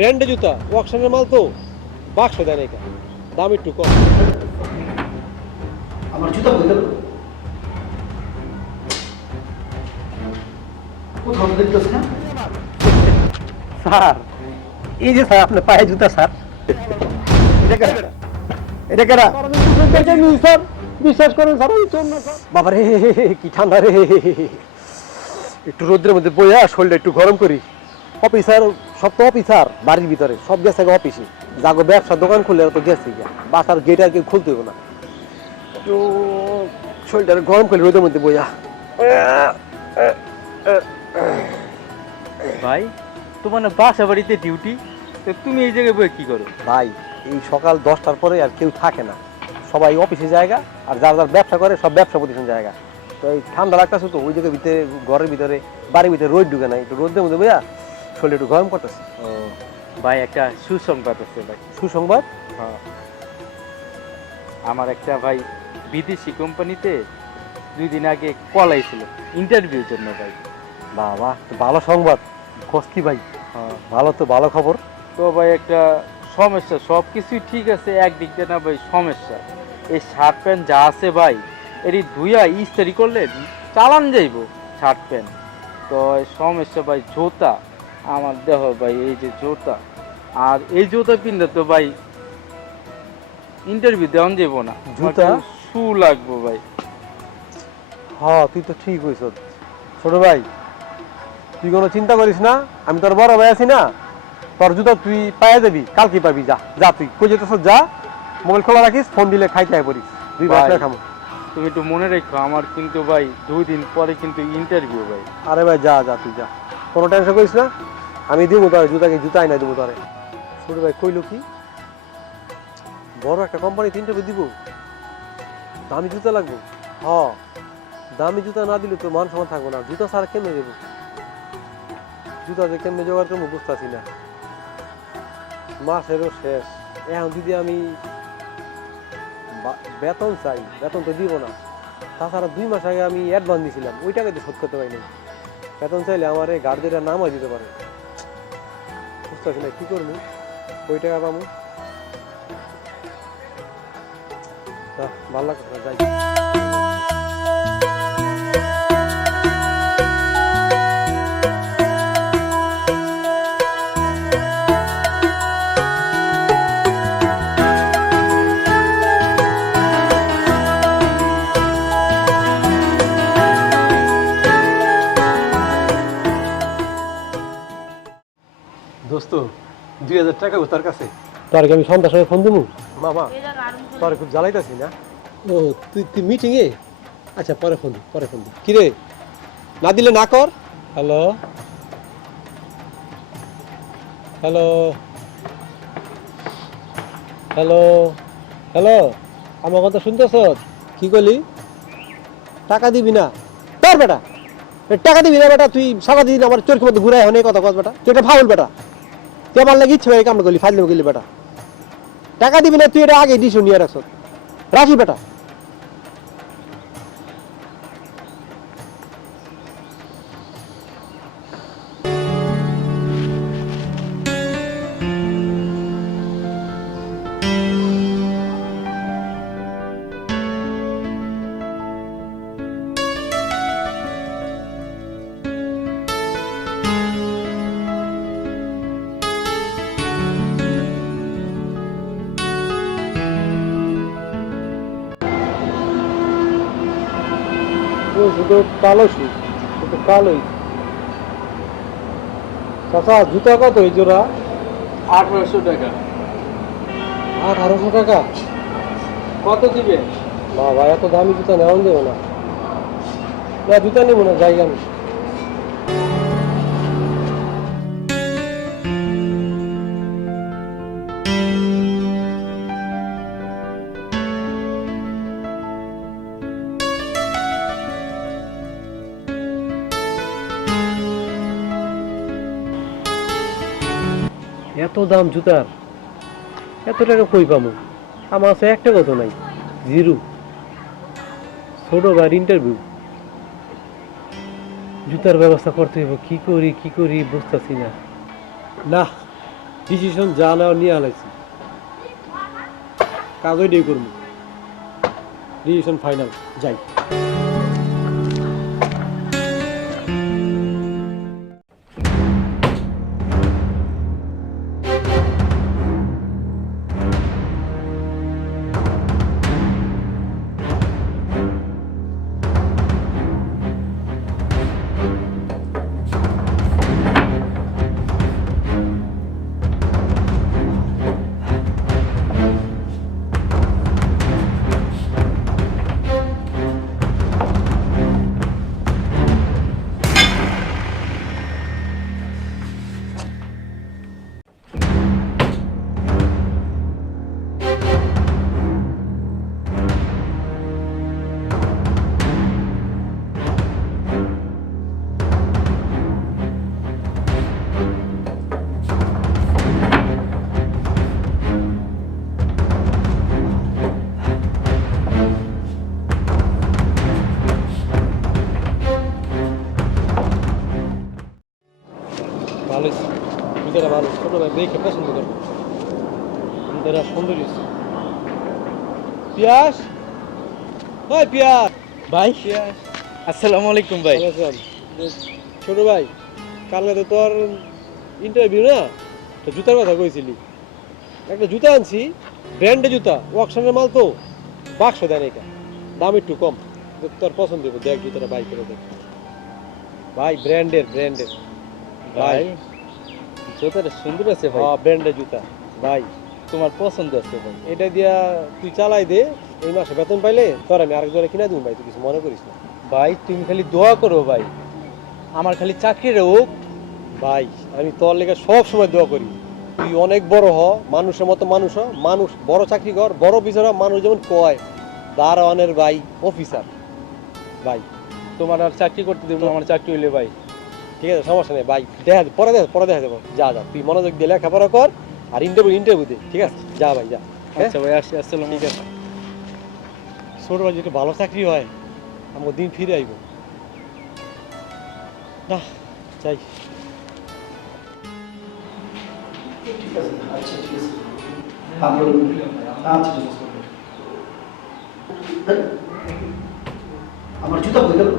ব্র্যান্ডে জুতা ওয়াকশনের মাল তো বাক্স দেয় না এটা দাম একটু কম। আমার জুতা কোথাও না। স্যার এই যে স্যার আপনার পায়ে জুতা স্যার। এটা এটা স্যার বিশ্বাস করেন স্যার বাবা রে কি ঠান্ডা রে। একটু রোদ্রের মধ্যে বইয়া শরীরটা একটু গরম করি। অফিসার সব তো অফিসার বাড়ির ভিতরে সব গেছে অফিসে। যাগো ব্যবসা দোকান খুললে তো গেছে গিয়া। বাসার গেট আর কেউ খুলতে হবে না। একটু শরীরটা গরম করি রোদের মধ্যে বইয়া। ভাই তোমার না বাসা বাড়িতে ডিউটি তো তুমি এই জায়গায় বসে কি করো? ভাই এই সকাল দশটার পরে আর কেউ থাকে না। সবাই অফিসে জায়গা আর যার যার ব্যবসা করে সব ব্যবসা প্রতিষ্ঠান জায়গা। তো এই ঠান্ডা লাগতেছে তো ওই জায়গায় ভিতরে ঘরের ভিতরে বাড়ির ভিতরে রোদ ঢুকে নাই। একটু রোদের মধ্যে বুঝা শরীর একটু গরম করতেছে। ভাই একটা সুসংবাদ আছে ভাই। সুসংবাদ? হ্যাঁ। আমার একটা ভাই বিদেশি কোম্পানিতে দুই দিন আগে কল আইছিল ইন্টারভিউর জন্য ভাই। বাবা তো ভালো সংবাদ। খোঁজ কি ভাই? হ্যাঁ। ভালো তো ভালো খবর। তো ভাই একটা সমস্যা সব কিছুই ঠিক আছে একদিক দিয়ে না ভাই সমস্যা। এই শার্ট প্যান্ট যা আছে ভাই এরই ধুইয়া ইস্তারি করলে চালান যাইব শার্ট প্যান্ট। তো এই সমস্যা ভাই জুতা। আমার দেহ ভাই এই যে জুতা। আর এই জুতা পিনলে তো ভাই ইন্টারভিউ দেওয়ান যাইব না। জুতা? শু লাগবো ভাই। হ্যাঁ তুই তো ঠিক হয়েছ ছোট ভাই তুই কোনো চিন্তা করিস না আমি তোর বড় ভাই আছি না। তোর জুতো তুই পায়ে যাবি কালকে পাবি যা যা তুই। কই যেতেছ যা। মোবাইল খোলা রাখিস ফোন দিলে খাইতে আয় পড়িস। দুই ভাই। ভাই খামো। তুমি একটু মনে রেখো আমার কিন্তু ভাই দুই দিন পরে কিন্তু ইন্টারভিউ ভাই। আরে ভাই যা যা তুই যা। কোনো টেনশন করিস না। আমি দিব তোরে জুতাকে জুতাই না দিব তোরে। ছোট ভাই কইলো কি, বড় একটা কোম্পানিতে ইন্টারভিউ দিব। দামি জুতা লাগবে। হ দামি জুতা না দিলে তো মান সমান থাকব না। জুতা ছাড়া কেমনে দেবো? জুতা যে কেমনে জোগাড় করব বুঝতেছি না। মাসেরও শেষ। এখন যদি আমি বেতন চাই, বেতন তো দিব না। তাছাড়া দুই মাস আগে আমি অ্যাডভান্স দিয়েছিলাম ওই দিয়ে শোধ করতে পারিনি। বেতন চাইলে আমার এই গার্ডেরা নামও দিতে পারে। বুঝতে পারছি না, কি করব? ওই টাকা পাবো? ভালো লাগছে যাই। দুই হাজার টাকা তার কাছে। তোর আমি সন্ধ্যার সময় ফোন দেবো? মামা তোর খুব জ্বালাইতেছি না? ও তুই তুই মিটিংয়ে আচ্ছা পরে ফোন দিই পরে ফোন দিই। কিরে না দিলে না কর। হ্যালো হ্যালো হ্যালো হ্যালো আমার কথা শুনতেছ? কি করলি টাকা দিবি না। তোর বেটা। টাকা দিবি না বেটা তুই সারা দিন আমার চোরকে মধ্যে ঘুরাই হনে কথা কস বেটা। তুই এটা ফাউল বেটা। তুই আমার লাগে ইচ্ছে হয় কামড় করলি, ফাইল গেলি বেটা। টাকা দিবি না, তুই এটা আগে দিস, নিয়ে রাখছ। রাখি বেটা। শুধু কালো শু শুধু কালোই চাচা জুতা কত এই জোড়া? আঠারোশো টাকা। আঠারোশো টাকা? কত দিবে? বাবা এত দামি জুতা নেওয়া দেবো না। না জুতা নেব না জায়গা নেই। এত দাম জুতার? এত টাকা কই পাবো আমার কাছে একটা কত নাই। জিরো। ছোট ভাইয়ের ইন্টারভিউ জুতার ব্যবস্থা করতে হইব। কি করি কি করি বুঝতেছি না। না ডিসিশন যা নেওয়া নিয়ে হালাইছি কাজ ওইটাই করব। ডিসিশন ফাইনাল যাই। ভালো ভিতরে ভালো ছোট ভাই দেখে পছন্দ করব ভিতরে সুন্দরী। পিয়াস? ভাই পিয়াস। ভাই পিয়াস। আসসালামু আলাইকুম ভাই? ছোট ভাই কালকে তো তোর ইন্টারভিউ না? তো জুতার কথা কইছিলি। একটা জুতা আনছি ব্র্যান্ডের জুতা ওয়াকশনের মাল তো। বাক্স দেয় না এটা। দাম একটু কম। তোর পছন্দ হবে দেখ জুতাটা বাই করে দেখ। ভাই ব্র্যান্ডের ব্র্যান্ডের ভাই। জুতাটা সুন্দর আছে ভাই। হ্যাঁ ব্র্যান্ডের জুতা। ভাই তোমার পছন্দ আছে ভাই। এটা দিয়া তুই চালাই দে এই মাসে বেতন পাইলে তোর আমি আরেক জনে কিনা দিব ভাই তুই কিছু মনে করিস না। ভাই তুমি খালি দোয়া করো ভাই। আমার খালি চাকরির হোক ভাই আমি তোর লেগে সব সময় দোয়া করি। তুই অনেক বড় হ মানুষের মতো মানুষ হ। মানুষ বড় চাকরি কর বড় অফিসার মানুষ যেমন কয় দারোয়ানের ভাই অফিসার ভাই তোমার আর চাকরি করতে দেবো আমার চাকরি হইলে ভাই। ঠিক আছে সমস্যা নেই ভাই। দেখা দে- পরে দেখা পরে দেখা দেবো। যা যা তুই মনোযোগ দিয়ে লেখাপড়া কর আর ইন্টারভিউ ইন্টারভিউ দে ঠিক আছে? যা ভাই যা। হ্যাঁ? আচ্ছা ভাই আসি আসসালামু ঠিক আছে। ছোট ভাই যদি ভালো চাকরি হয় আমার দিন ফিরে আইব। না ঠিক আছে আচ্ছা ঠিক আছে। আচ্ছা ঠিক আছে। আমার জুতা বই গেল।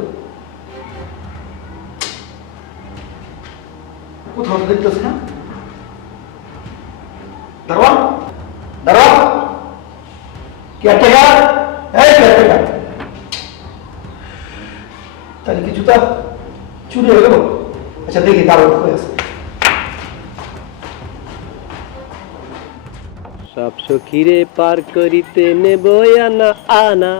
কোথাও তো দেখতেছি না। দারোয়ান দারোয়ান। কেয়ারটেকার এই কেয়ারটেকার তাহলে কি জুতা চুরি হয়ে গেল। আচ্ছা দেখি দারোয়ান হয়ে আছে। সব সখীরে পার করিতে নেব আনা আনা।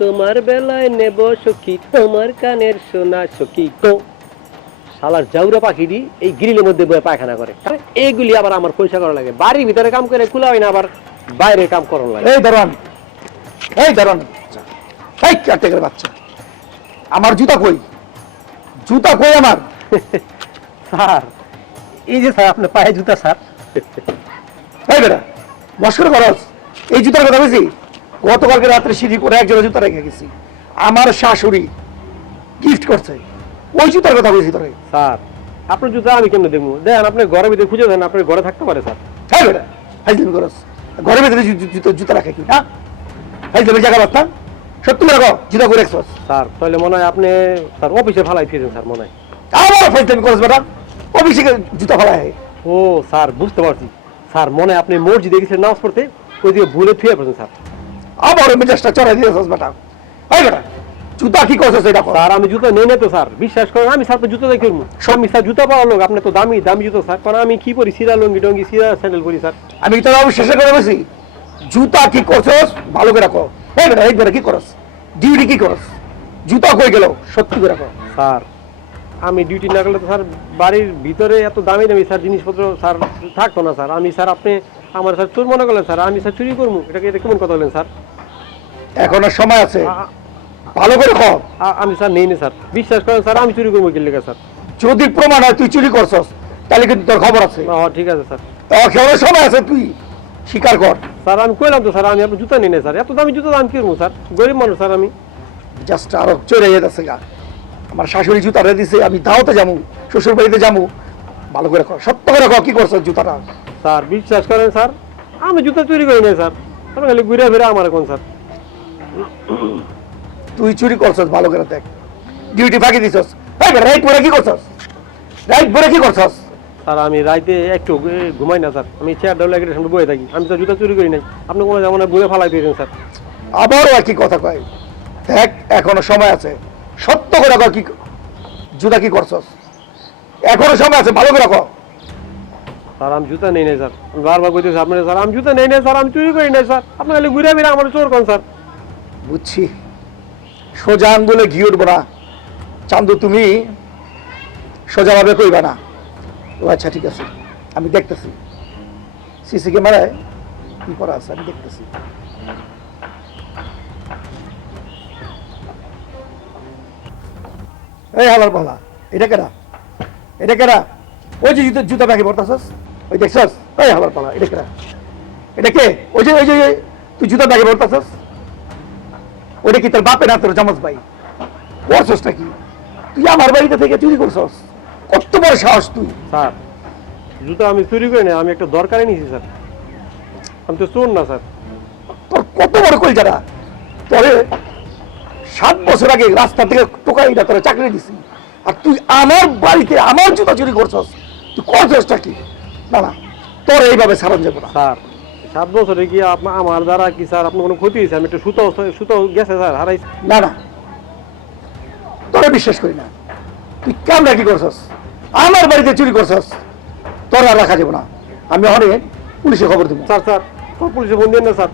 তোমার বেলায় নেব সখী, তোমার কানের সোনা সখী কো শালার জাউরা পাখিটি এই গ্রিলের মধ্যে বয়ে পায়খানা করে। এইগুলি আবার আমার পয়সা করা লাগে। বাড়ির ভিতরে কাম করে কুলা হয় না আবার বাইরে কাম করার লাগে। এই দারোয়ান এই দারোয়ান এই বাচ্চা। আমার জুতা কই? জুতা কই আমার? স্যার এই যে স্যার আপনার পায়ে জুতা স্যার। এই বেটা মস্কর খরচ। এই জুতার কথা বলছি গতকালকে রাত্রে সিঁড়ি করে একজনের জুতা রেখে গেছি। আমার শাশুড়ি গিফট করছে। ওই জুতার কথা বলছি তোরে। স্যার আপনার জুতা আমি কেমনে দেখব? দেখেন আপনি ঘরের ভিতরে খুঁজে দেন আপনার ঘরে থাকতে পারে স্যার। হ্যাঁ বেটা হাইজলামি করস। ঘরের ভেতরে জুতো জুতা রাখে কি হ্যাঁ? হাইজলামি জায়গা বাস্তা সত্যি রাখো জুতা করে রাখছস। স্যার তাহলে মনে হয় আপনি স্যার অফিসে ফালাই দিয়েছেন স্যার মনে হয়। আবার ফাইজলামি করস বেটা। অফিসে জুতা ফেলায় ও স্যার বুঝতে পারছি। স্যার মনে হয় আপনি মসজিদে গেছেন নামাজ পড়তে ওই দিকে ভুলে থুয়ে পড়ছেন স্যার। আবার মেজাজটা চড়াই দিয়েছস বেটা। এই বেটা জুতা কি করছস এটা স্যার আমি জুতো নেই না তো স্যার। বিশ্বাস করেন আমি স্যার তো জুতো দেখে আমি স্যার জুতো পাওয়ার লোক আপনি তো দামি দামি জুতো স্যার। কারণ আমি কি পরি? সিরা লঙ্গি টঙ্গি সিরা স্যান্ডেল পরি স্যার। আমি তোর অবিশ্বাসে করে বসি। জুতা কি করছস ভালো করে রাখো এই বেটা এই বেটা কি করস? ডিউটি কি করস? জুতা কই গেল? সত্যি করে রাখো স্যার আমি ডিউটি না করলে তো স্যার বাড়ির ভিতরে এত দামি দামি স্যার জিনিসপত্র স্যার থাকতো না স্যার। আমি স্যার আপনি আমার স্যার চোর মনে করলেন স্যার আমি স্যার চুরি করব এটা কেমন কথা বলেন স্যার? এখনও সময় আছে। ভালো করে আ- আমি স্যার নেই না স্যার। বিশ্বাস করেন স্যার আমি চুরি করব কি লেগে স্যার। যদি প্রমাণ হয় তুই চুরি করছস তাহলে কিন্তু তোর খবর আছে। ঠিক আছে স্যার। এখনও সময় আছে তুই। স্বীকার কর। স্যার আমি কইলাম তো স্যার আমি আপনার জুতা নিই না স্যার। এত দামি জুতা দাম কিনবো স্যার। গরিব মানুষ স্যার আমি। জাস্ট আরও চলে যেতেছে গা। আমার শাশুড়ি জুতা রে দিছে আমি দাওতে যাব শ্বশুর বাড়িতে যাব। ভালো করে কর সত্য করে কর কি করছস জুতাটা? স্যার বিশ্বাস করেন স্যার আমি জুতা চুরি করি নাই স্যার। আপনি খালি ঘুরে ফিরে আমার কোন স্যার। তুই চুরি করছস ভালো করে দেখ। ডিউটি ফাঁকি দিছস। রাইট পরে কি করছস? রাইট পরে কি করছস? স্যার আমি রাইতে একটু ঘুমাই না স্যার। আমি চেয়ার ডাবল লাইটের সামনে বয়ে থাকি। আমি তো জুতা চুরি করি নাই। আপনি কোনো যেমন ঘুরে ফালাই দিয়েছেন স্যার। আবারও একই কথা কয়? দেখ এখনও সময় আছে। সত্য করে কর কি জুতা কি করছস? এখনও সময় আছে ভালো করে কর স্যার আমি জুতা নেই নাই স্যার। আমি বারবার কইতেছি আপনার স্যার। আমি জুতা নেই নাই স্যার। আমি চুরি করি নাই স্যার। আপনি খালি ঘুরে ফিরে আমার চোর কোন স্যার? বুঝছি। সোজা আঙ্গুলে ঘি উঠবো না। চান্দু, তুমি সোজাভাবে কইবা না। ও আচ্ছা ঠিক আছে। আমি দেখতেছি। সিসি ক্যামেরায় কি করা আছে, আমি দেখতেছি। এই হালার পালা, এটা কেনা এটা কেনা ওই যে জুতো জুতা ব্যাগে পড়তাছস? ওই দেখছস? এই হালার পালা, এটা কেনা এটা কে? ওই যে ওই যে তুই জুতা ব্যাগে পড়তাছস? ওটা কি তোর বাপের না তোর জামাজ ভাই? করছসটা কি? তুই আমার বাড়িতে থেকে চুরি করছস? কত বড় সাহস তুই? স্যার জুতা আমি চুরি করি না আমি একটা দরকারে নিয়েছি স্যার। আমি তো চোর না স্যার। তোর কত বড় কই যারা তোরে সাত বছর আগে রাস্তা থেকে টোকাইটা তোরা চাকরি দিছি। আর তুই আমার বাড়িতে আমার জুতা চুরি করছস? তুই করছসটা কি? না না তোর এইভাবে সারান যাব না। স্যার সাত বছরে কি আপনা- আমার দ্বারা কি স্যার আপনার কোনো ক্ষতি হয়েছে? আমি একটু সুতো সুতো গেছে স্যার হারাই না না। তোরে বিশ্বাস করি না। তুই কেমন কি করছস? আমার বাড়িতে চুরি করছস। তোর আর রাখা যাব না। আমি অনেক পুলিশে খবর দেবো। স্যার স্যার তোর পুলিশে বন্দি না স্যার।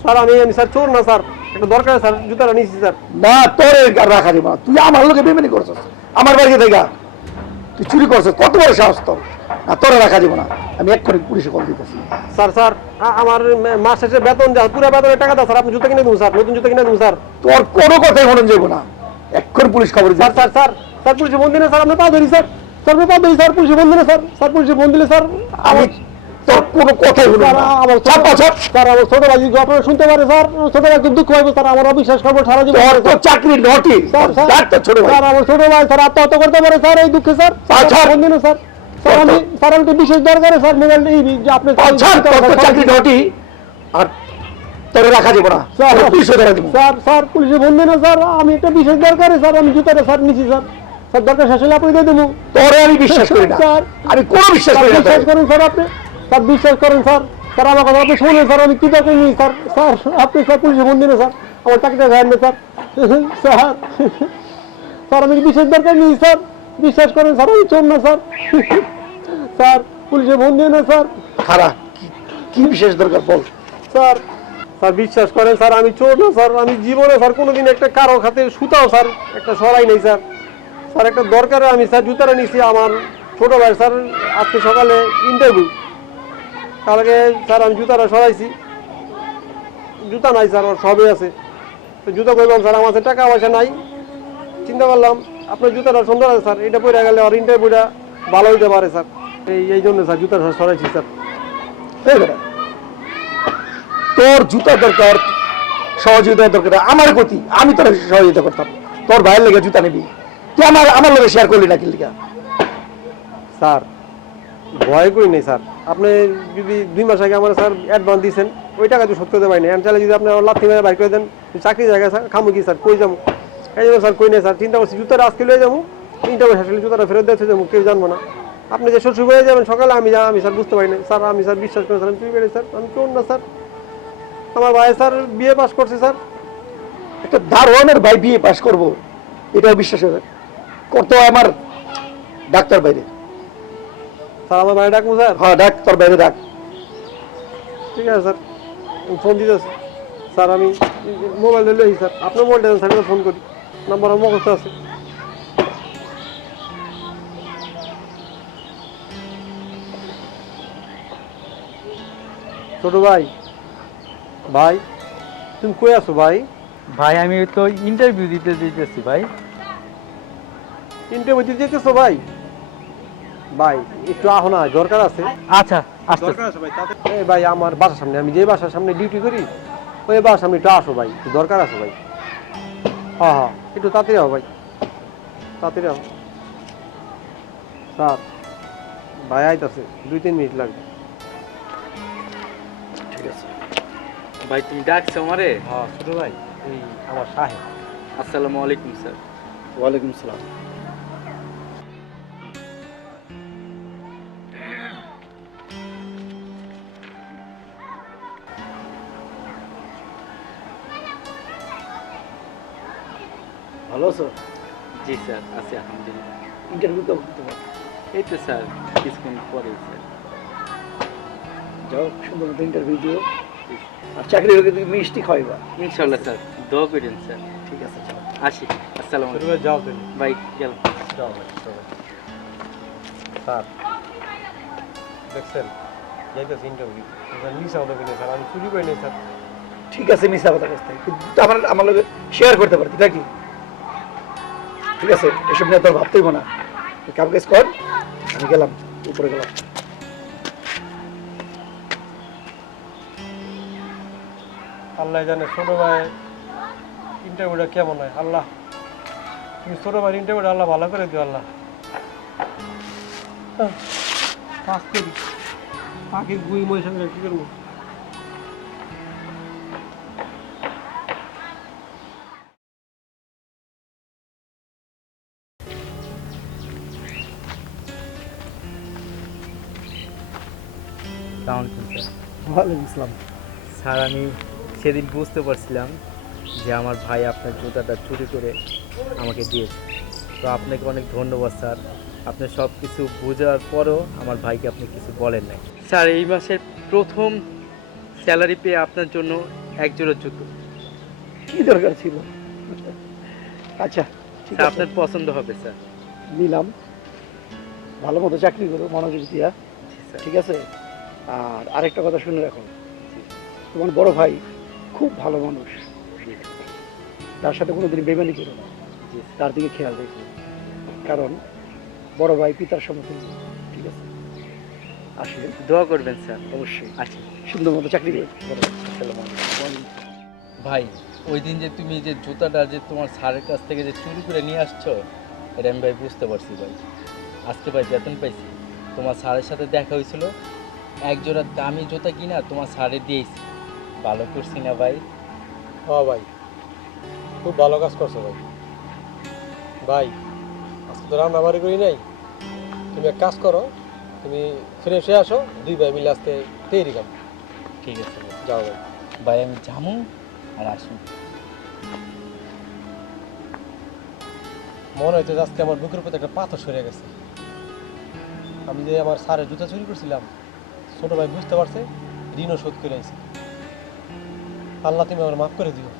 স্যার আমি আমি স্যার চোর না স্যার। একটা দরকার স্যার জুতাটা নিয়েছি স্যার। না তোর আর রাখা যাবে না। তুই আমার লোকে বেমেনি করছস। আমার বাড়িতে থেকে তুই চুরি করছস। কত বড় সাহস তোর? না তোরা রাখা যাবে না। আমি এক্ষুনি পুলিশে কল দিতেছি। স্যার স্যার আমার মাস শেষে বেতন যা পুরো বেতনের টাকা দাও স্যার। আপনি জুতা কিনে দেবো স্যার। নতুন জুতা কিনে দেবো স্যার। তোর কোনো কথাই মনে যাব না। এক্ষুনি পুলিশ খবর স্যার স্যার স্যার স্যার পুলিশে বন্দি না স্যার আপনি পা ধরি স্যার। স্যার পা ধরি স্যার পুলিশে স্যার। স্যার পুলিশে না স্যার। আমি তোর কোনো কথাই স্যার না। আমার চাপ চাপ স্যার আমার ছোট ভাই আপনারা শুনতে পারে স্যার ছোট ভাই খুব দুঃখ স্যার। আমার অবিশ্বাস করব সারা জীবন তোর তো চাকরি নটি স্যার স্যার তো ছোট ভাই। স্যার আমার ছোট ভাই স্যার আত্মহত্যা করতে পারে স্যার এই দুঃখে স্যার। না স্যার। স্যার আমি স্যার আমি তো বিশেষ দরকারে স্যার মোবাইল এই যে আপনি তোর তো চাকরি নটি আর তোরে রাখা যাবে না। স্যার তোরে পুলিশে ধরে দেবো স্যার স্যার পুলিশে বন্দি না স্যার আমি একটা বিশেষ দরকারে স্যার আমি জুতাটা স্যার নিছি স্যার। স্যার দরকার শেষ হলে আপনি দিয়ে দেবো। তোরে আমি বিশ্বাস করি না। স্যার। আমি কোনো বিশ্বাস স্যার করি না বিশ্বাস তোরে। করেন স্যার আপনি। স্যার বিশ্বাস করেন স্যার। স্যার আমার কথা আপনি শুনেন স্যার আমি কি দরকার নেই স্যার। স্যার আপনি স্যার পুলিশে বন্দি না স্যার। আমার চাকরিটা না স্যার। স্যার স্যার আমি বিশেষ দরকার নেই স্যার। বিশ্বাস করেন স্যার আমি চোর না স্যার। স্যার পুলিশে বন্দি না স্যার। খারাপ কি- বিশেষ দরকার বল? স্যার স্যার বিশ্বাস করেন স্যার আমি চোর না স্যার আমি জীবনে স্যার কোনোদিন একটা কারও খাতে সুতাও স্যার একটা সরাই নেই স্যার। স্যার একটা দরকারে আমি স্যার জুতাটা নিছি আমার ছোট ভাই স্যার আজকে সকালে ইন্টারভিউ কালকে স্যার আমি জুতাটা সরাইছি। জুতা নাই স্যার ওর সবই আছে। তো জুতা করলাম স্যার আমার কাছে টাকা পয়সা নাই। চিন্তা করলাম আপনার জুতাটা সুন্দর আছে, স্যার। এটা পরে গেলে আর ইন্টারভিউটা ভালো হইতে পারে, স্যার। এই এই জন্য, স্যার, জুতাটা সরাইছি, স্যার। তোর জুতা দরকার, সহযোগিতা দরকার, আমার গতি, আমি তোর সহযোগিতা করতাম। তোর ভাইয়ের লেগে জুতা নিবি। তুই আমার আমার লোকে শেয়ার করলি না কিলিকা স্যার, ভয় করি নেই, স্যার। আপনি যদি দুই মাস আগে আমার স্যার অ্যাডভান্স দিয়েছেন ওই টাকা তো শোধ করতে পারিনি আমি চাইলে যদি আপনি আমার লাথি মেরে বাইর করে দেন চাকরি জায়গায়, স্যার খামু কি স্যার, কই যাব? এই জন্য স্যার কই নেই স্যার? চিন্তা করছি জুতাটা আজকে লয়ে যাব। তিনটা বছর আসলে জুতাটা ফেরত দিতে যাব কেউ জানব না। আপনি যে শ্বশুর হয়ে যাবেন সকালে আমি যা আমি স্যার বুঝতে পারি না। স্যার আমি স্যার বিশ্বাস করি স্যার আমি চুরি করি স্যার। আমি কেউ না স্যার? আমার ভাই স্যার বিয়ে পাস করছে স্যার। একটা দারোয়ানের ভাই বিয়ে পাস করব এটা বিশ্বাস হবে করতো আমার ডাক্তার বাইরে। স্যার আমার ভাই ডাকবো স্যার? হ্যাঁ ডাক তোর বাইরে ডাক। ঠিক আছে স্যার। ফোন দিতেছি। স্যার আমি মোবাইল লই স্যার। আপনার মোবাইলটা স্যার ফোন করি। নাম্বার মুখস্থ আছে। ছোট ভাই ভাই তুমি কই আছো ভাই? ভাই আমি তো ইন্টারভিউ দিতে দিতেছি ভাই। ইন্টারভিউ দিতে যেতেছো ভাই? ভাই একটু আহো না দরকার আছে। আচ্ছা আচ্ছা এই ভাই আমার বাসার সামনে আমি যে বাসার সামনে ডিউটি করি ওই বাসার সামনে একটু আসো ভাই একটু দরকার আছে ভাই। হ্যাঁ হ্যাঁ। একটু তাড়াতাড়ি হও ভাই। তাড়াতাড়ি হও স্যার ভাই আইতাছে। দুই তিন মিনিট লাগবে। ঠিক আছে। ভাই তুমি ডাকছো আমারে? হ্যাঁ ছোট ভাই। এই আমার সাহেব। আসসালামু আলাইকুম স্যার। ওয়ালাইকুম সালাম। আছো জি স্যার আছি আলহামদুলিল্লাহ। ইন্টারভিউ তোমার এই তো স্যার কিছুক্ষণ পরেই স্যার। যাও সুন্দর মতো ইন্টারভিউ দিও। আর চাকরি হলে তুমি মিষ্টি খাওয়াইবা। ইনশাল্লাহ স্যার দোয়া করেন স্যার। ঠিক আছে যাও আসি আসসালামু আলাইকুম। ভাই যাও তুমি। গেলাম। ভাই স্যার দেখছেন? যাইতেছে ইন্টারভিউ মিস আউট হবে স্যার আমি করি নাই স্যার। ঠিক আছে মিশা কথা কাছ থেকে আমার আমার শেয়ার করতে পারতি নাকি? ঠিক আছে, এসব নিয়ে তোর ভাবতেই না। কাম কাজ কর, আমি গেলাম, উপরে গেলাম। আল্লাহ জানে ছোট ভাই ইন্টারভিউটা কেমন হয়? আল্লাহ, তুমি ছোট ভাই ইন্টারভিউটা আল্লাহ ভালো করে দিও, আল্লাহ। কাজ করি। পাখি গুই মই সঙ্গে কি করব? ওয়ালাইকুম ইসলাম স্যার আমি সেদিন বুঝতে পারছিলাম যে আমার ভাই আপনার জুতাটা চুরি করে আমাকে দিয়েছে। তো আপনাকে অনেক ধন্যবাদ স্যার। আপনি সব কিছু বোঝার পরও আমার ভাইকে আপনি কিছু বলেন নাই। স্যার এই মাসের প্রথম স্যালারি পেয়ে আপনার জন্য এক জোড়া জুতো। কি দরকার ছিল? আচ্ছা ঠিক স্যার আছে। আপনার পছন্দ হবে স্যার। নিলাম। ভালো মতো চাকরি করো মনোযোগ দিয়া। স্যার। ঠিক আছে? আর আরেকটা কথা শুনে রাখো। তোমার বড় ভাই খুব ভালো মানুষ। তার সাথে কোনোদিন বেমানি করো না। তার দিকে খেয়াল রেখো। কারণ বড় ভাই পিতার সমতুল্য ঠিক আছে? আসে দোয়া করবেন স্যার। অবশ্যই। আসি। সুন্দর মতো চাকরি। ভাই ওই দিন যে তুমি যে জুতাটা যে তোমার স্যারের কাছ থেকে যে চুরি করে নিয়ে আসছো এটা আমি ভাই বুঝতে পারছি ভাই। আজকে ভাই বেতন পাইছি। তোমার স্যারের সাথে দেখা হয়েছিল এক জোড়া দামি জুতা কিনা তোমার স্যারে দিয়েছি। ভালো করছি না ভাই? হ্যাঁ ভাই খুব ভালো কাজ করছ ভাই। ভাই আজকে তো রান্না বাড়ি করি নাই। তুমি এক কাজ করো তুমি ফ্রেশ হয়ে আসো দুই ভাই মিলে আজকে তৈরি খাম ঠিক আছে যাও ভাই। ভাই আমি জামু আর আসুন মনে হচ্ছে যে আজকে আমার বুকের উপর একটা পাথর সরে গেছে। আমি যে আমার সারের জুতা চুরি করছিলাম ছোট ভাই বুঝতে পারছে ঋণও শোধ করে আইছি। আল্লাহ তুমি আমার মাফ করে দিও।